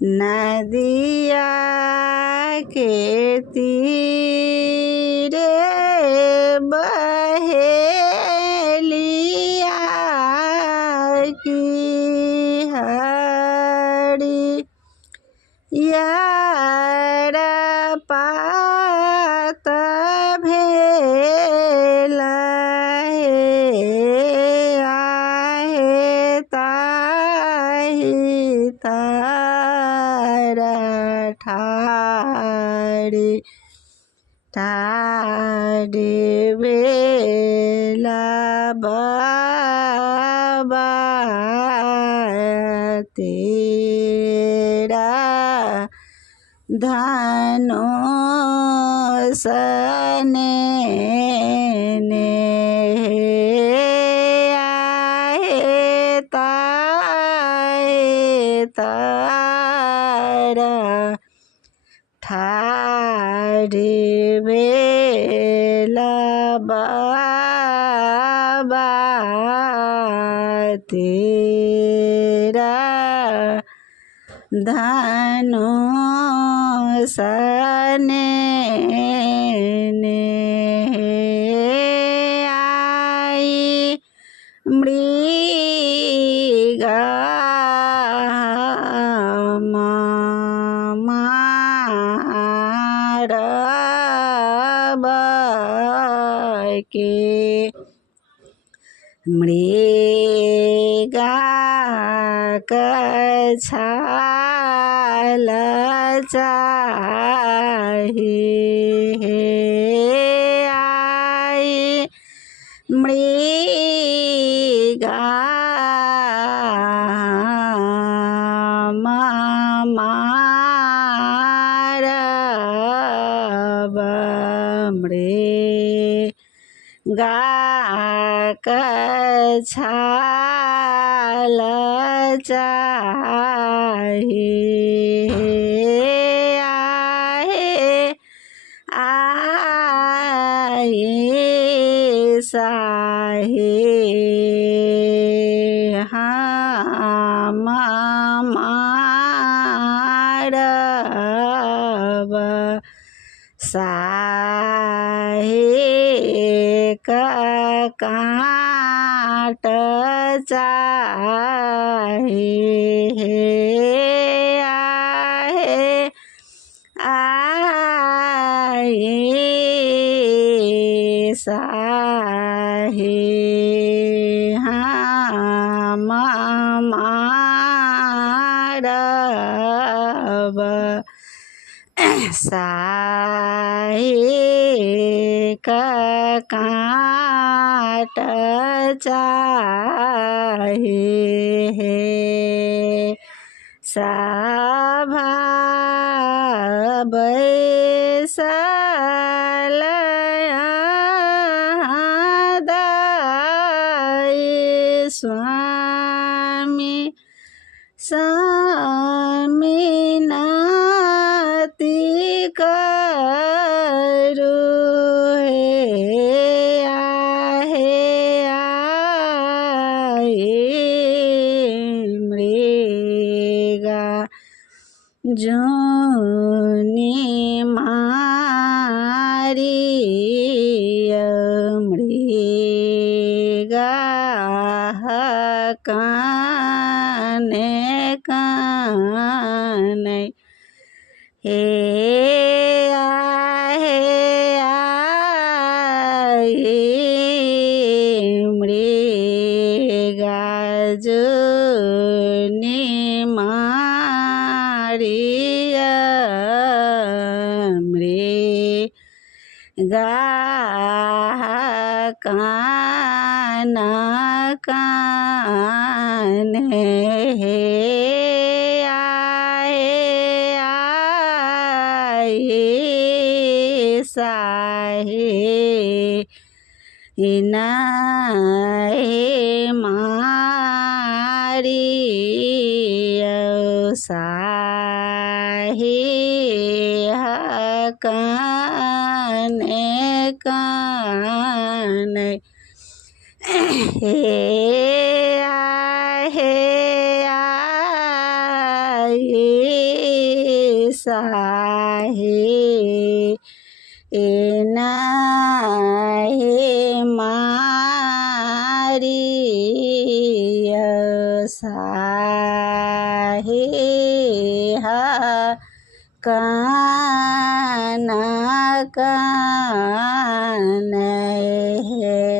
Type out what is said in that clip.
नदिया के तीरे बहेलिया की हरी यारा पात भेला आहे ताही तारा ठाड़ी ठाड़ी बेला बाबा तेरा धनुष ने आहे तारा ठाड़ी बेला बाबा तेरा धनुष ने आई मृगा के मृगा कछाल चाहिए आई मृगा मृगा कछाल चाहिए आहे साहे हम मारब साहे काट चाहिए आहे आए साहे हम मारब साहे काट चाहिए सभा बैसल दाई स्वामी स्वामीनाथी करू जोनी मारी मृगा काने काने हे मृगा जोनी मारिया मृगा काना काने हे आए साहे इनाए मारी साहे काने काने हे आए સાહે એના હે મારી સાહે હા કાના કાન હે